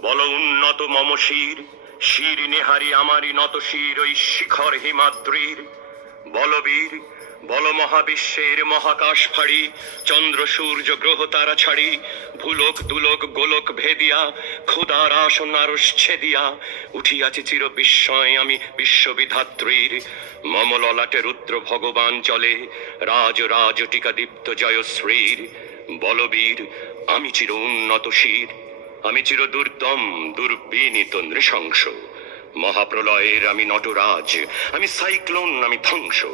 বল উন্নত মম শির শির নেহারি আমারি নত শির, ওই শিখর হিমাদ্রির। বলবীর বল মহাবিশ্বের মহাকাশ ফাড়ি, চন্দ্র, সূর্য, গ্রহ, তারা ছাড়ি, ভুলোক, দুলোক, গোলক ভেদিয়া খোদার আসন আরস ছেদিয়া, উঠিয়াছি চির বিস্ময় আমি বিশ্ববিধাত্রীর। মম ললাটে রুদ্র ভগবান চলে, রাজ রাজ টিকা দীপ্ত জয়শ্রীর বলবীর আমি চির উন্নত শির। আমি চিরদুর্দম দুর্বিনীত নৃশংস। মহাপ্রলয়ের আমি নটরাজ আমি সাইক্লোন আমি ধ্বংস।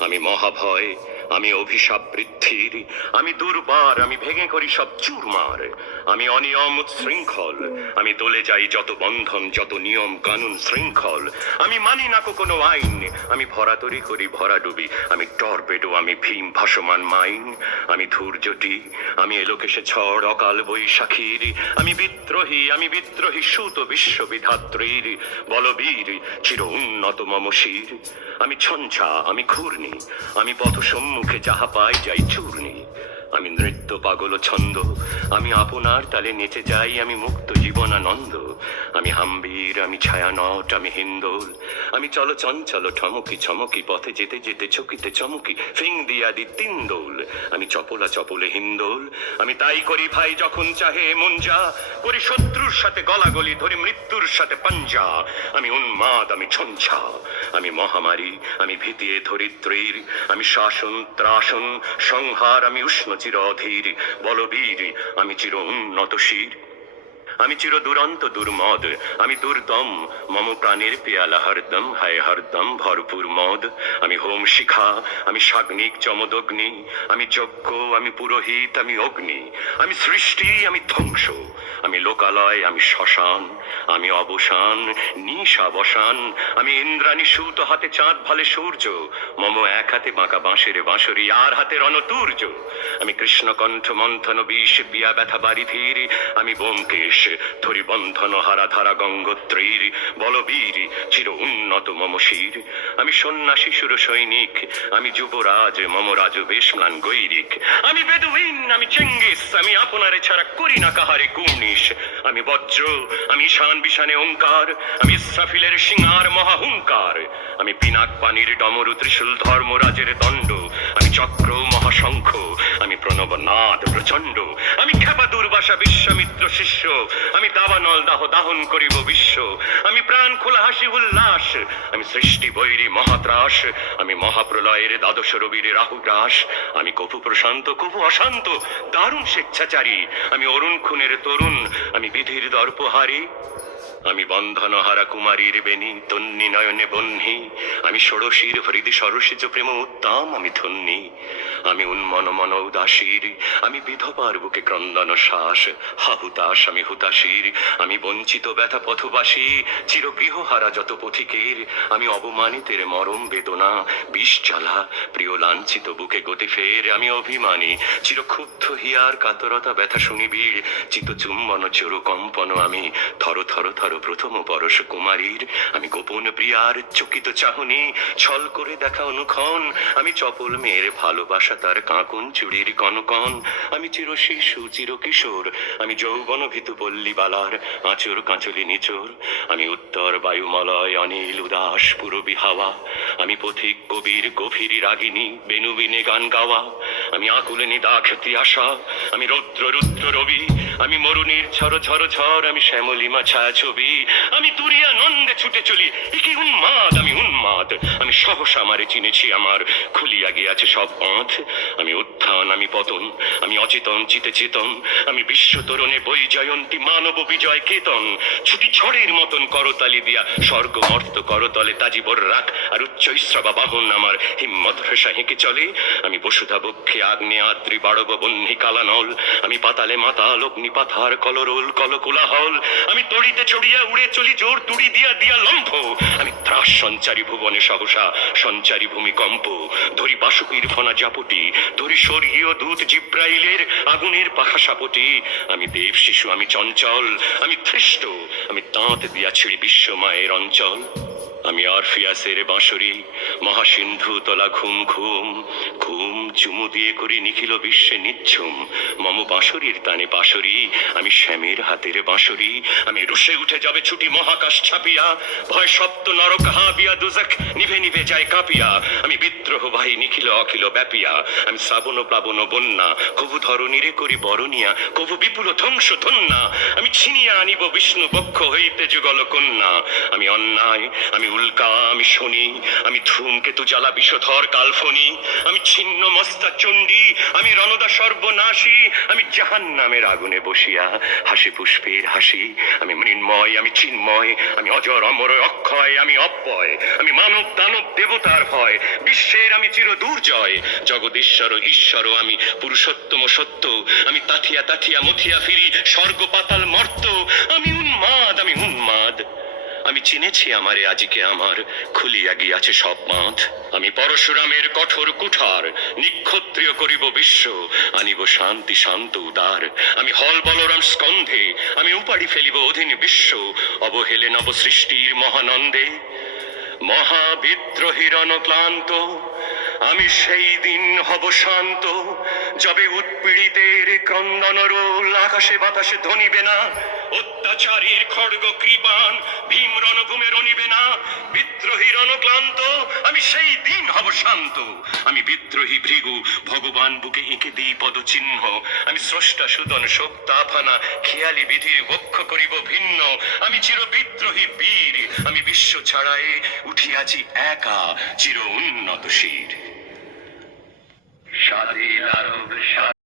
আমি মহাভয় আমি অভিশাপ বৃদ্ধির, আমি দুর্বার, আমি ভেঙে করি সব চুরমার। আমি অনিয়ম শৃঙ্খল আমি তোলে যাই যত বন্ধন, যত নিয়ম কানুন শৃঙ্খল। আমি মানি না কোনো আইন, আমি ভরাতরি করি ভরা ডুবি। আমি টর্পেডো, আমি ভীম ভাসমান মাইন। আমি ধৈর্যটি আমি এলোকেশে ঝড় অকাল বৈশাখীর। আমি বিদ্রোহী আমি বিদ্রোহী সুত বিশ্ববিধাত্রীর। বলবীর, চির উন্নত মম শির আমি ছঞ্ছা আমি ঘূর্ণি, আমি পথ मुखे जहाँ पाई जाए चूर्णी আমি নৃত্য, পাগল ছন্দ। আমি আপনার তালে নেচে যাই, আমি মুক্ত জীবনানন্দ। আমি হাম্বীর আমি ছায়ানট, আমি হিন্দোল। আমি চল চঞ্চল, ঠমকি ছমকি, পথে যেতে যেতে চকিতে চমকি, ফিং দিয়া দি তিন দোল। আমি চপলা চপলে হিন্দোল। আমি তাই করি ভাই যখন চাহে মন যা। করি শত্রুর সাথে গলাগলি, ধরি মৃত্যুর সাথে পাঞ্জা। আমি উন্মাদ, আমি ছঞ্ছা। আমি মহামারী, আমি ভীতিয়ে ধরিত্রীর। আমি শাসন, ত্রাসন, সংহার, আমি উষ্ণ চির অধীর বলবীর আমি চির উন্নত শির। আমি চির দুরন্ত দুর্মদ, আমি দুর্দম মম প্রাণের পেয়ালা হরদম, হায় হরদম, ভরপুর মদ। আমি হোম শিখা, আমি সাগ্নিক চমদগ্নি, আমি যজ্ঞ, আমি পুরোহিত, আমি অগ্নি। আমি সৃষ্টি, আমি ধ্বংস, আমি লোকালয়, আমি শ্মশান, আমি অবসান, নিশাবসান। আমি ইন্দ্রাণী সুত হাতে চাঁদ ভালে সূর্য, মম এক হাতে বাঁকা বাঁশের বাঁশরি, আর হাতে রণতুর্য। আমি কৃষ্ণকণ্ঠ মন্থন বিষ, পিয়া ব্যথা বাড়ি ধীর আমি বোমকেশ ধরি বন্ধন হারা ধারা গঙ্গোত্রীর, বলবীর, চির উন্নত মম শির। আমি সন্ন্যাসী, সুর সৈনিক, আমি যুবরাজ, মম রাজ বেশ ম্লান গৈরিক। আমি বেদুইন, আমি চেঙ্গিস, আমি আপনারে ছাড়া করি না কাহারে কুর্নিশ। আমি বজ্র, আমি শান বিশানে ওঙ্কার, আমি ইসরাফিলের সিঙ্গার মহাহুঙ্কার। আমি পিনাক পানির ডমরু ত্রিশূল ধর্মরাজের দণ্ড। আমি চক্র, মহাশঙ্খ, আমি প্রণব প্রণবনাদ প্রচণ্ড। আমি খেপা দুর্বাসা বিশ্বামিত্র শিষ্য, আমি দাবানল দাহ দাহন করিব বিশ্ব। আমি প্রাণ খোলা হাসি উল্লাস, আমি সৃষ্টি বৈরী মহাত্রাস, আমি মহাপ্রলয়ের দ্বাদশ রবির রাহুগ্রাস আমি কপু প্রশান্ত, কপু অশান্ত, দারুণ স্বেচ্ছাচারী। আমি অরুণ খুনের তরুণ, আমি বিধির দর্পহারী। আমি বন্ধনহারা কুমারীর বেনি তন্নি নয়নে বহ্নি আমি ষোড়শীর হৃদি সরসিজ প্রেম উত্তম, আমি ধন্যি। আমি উন্মন মন উদাসীর, আমি বিধবার বুকে ক্রন্দন শ্বাস। হাহুতাস আমি হুতাশীর, আমি বঞ্চিত ব্যথা পথবাসী। চির গৃহহারা যত পথিকের, আমি অবমানিতের মরম বেদনা। বিষ জ্বালা প্রিয় লাঞ্ছিত বুকে গতি ফের, আমি অভিমানী। চির ক্ষুব্ধ হিয়ার কাতরতা ব্যথা শুনিবির, চিত চুম্বন চোর কম্পন আমি। থর থর থর প্রথম পরশ কুমারীর। আমি গোপন প্রিয়ার চকিত চাহনি ছল করে দেখা অনুক্ষণ। আমি চপল মেয়ের ভালোবাসা তার কাঁকন চুড়ির কনকন। আমি চির শিশু, চির কিশোর। আমি যৌবন ভীতু পল্লী বালার আঁচর কাঁচলি নিচোর। আমি উত্তর বায়ুমলয়, অনিল, উদাস, পুরবী হাওয়া। আমি পথিক, কবির, গভীর রাগিনী বেনুবিনে গান গাওয়া। আমি আকুলে নিদাখ তিয়াসা আমি রৌদ্র, রুদ্র, রবি। আমি মরুণীর ঝড় ঝড় ঝড়, আমি শ্যামলিমা ছায়া ছবি, আমি তুরিয়া নন্দে ছুটে চলি কি উন্মাদ, আমি উন্মাদ, আমি সহসা আমারে চিনেছি আমার, খুলিয়া গিয়াছে সব পথ, আমি উত্থান, আমি পতন, আমি অচেতন, চিতে চেতন, আমি বিশ্ব তরণে বই জয়ন্তী, মানব বিজয় কেতন, ছুটি ঝড়ের মতন করতালি দিয়া, স্বর্গ মর্ত করতলে তাজিবর রাখ, আর উচ্চ ইস্রাবা বাহন আমার, হিম্মত হ্রেসা হেঁকে চলে, আমি বসুধা বক্ষে আগ্নে আদ্রি বাড়ব বহ্নি কালানল, আমি পাতালে মাতাল অগ্নি পাথার, কলরোল, কলকোলাহল। আমি তড়িতে ছড়িয়া উড়ে চলি, জোর তুড়ি দিয়া দিয়া লম্ফ। আমি ত্রাস সঞ্চারী ভুবনে সহসা, সঞ্চারী ভূমিকম্প। ধরি বাসুকির ফনা জাপটি, ধরি স্বর্গীয় দূত জিব্রাইলের আগুনের পাখা সাপটি। আমি দেব শিশু, আমি চঞ্চল, আমি ধৃষ্ট। আমি দাঁত দিয়া ছিড়ি বিশ্বমায়ের অঞ্চল। আমি অরফিয়াসের বাঁশরি, মহাসিন্ধু তলা ঘুম ঘুম ঘুম চুমু দিয়ে করি নিখিল বিশ্বে নিচ্ছুম। মম বাঁশরির তানে পাশরি আমি শ্যামের হাতের বাঁশরি, আমি রুষে উঠে যাবে ছুটি মহাকাশ ছাপিয়া, ভয় সপ্ত নরক হাবিয়া দুজাক নিভে নিভে যায় কাঁপিয়া। আমি বিদ্রোহ ভাই নিখিল অখিল ব্যাপিয়া, আমি শ্রাবণ প্লাবন বন্যা কবু ধরণীরে করি বরণিয়া কবু বিপুল ধ্বংস ধন্যা। আমি ছিনিয়া আনিব বিষ্ণু বক্ষ হইতে যুগল কন্যা। আমি অন্যায়, আমি উল্কা আমি শনি, আমি ধূমকেতু জ্বালা বিষধর কালফনি আমি ছিন্ন মস্তা চণ্ডী, আমি রণদা সর্বনাশী, আমি জাহান নামের আগুনে বসিয়া হাসি পুষ্পের হাসি, আমি মৃন্ময়, আমি চিন্ময়, আমি অজর, অমর, অক্ষয়, আমি অব্যয়, আমি মানব দানব দেবতার ভয়, বিশ্বের আমি চির দুর্জয়, জগদীশ্বর, ঈশ্বর, আমি পুরুষোত্তম সত্য, আমি তাথিয়া তাথিয়া মথিয়া ফিরি, স্বর্গ পাতাল মর্ত আমি উন্মাদ আমি উন্মাদ। আমি চিনেছি আমারে আজিকে আমার, খুলিয়া গিয়াছে সব মাঠ। আমি পরশুরামের কঠোর কুঠার, নিক্ষত্রিয় করিব বিশ্ব, আনিব শান্তি, শান্ত, উদার। আমি হল বলরাম স্কন্ধে, আমি উপাড়ি ফেলিব অধীন বিশ্ব, অবহেলে নব সৃষ্টির মহানন্দে। মহাবিদ্রোহীর অনক্লান্ত আমি সেই দিন হব শান্ত, যবে উৎপীড়িতের ক্রন্দন রোল, আকাশে বাতাসে ধনিবে না। অত্যাচারীর খড়গ কৃপান রণভূমে রনিবে না বিদ্রোহীর অনক্লান্ত আমি সেই দিন হব শান্ত। আমি বিদ্রোহী ভৃগু, ভগবান বুকে এঁকে দিই পদচিহ্ন। আমি স্রষ্টা সুদন শোক্তাফানা খেয়ালি বিধির বক্ষ করিব ভিন্ন। আমি চির বিদ্রোহী বীর, আমি বিশ্ব ছাড়াই উঠিয়াছি একা, চির উন্নত শির। স্বাধীন আরব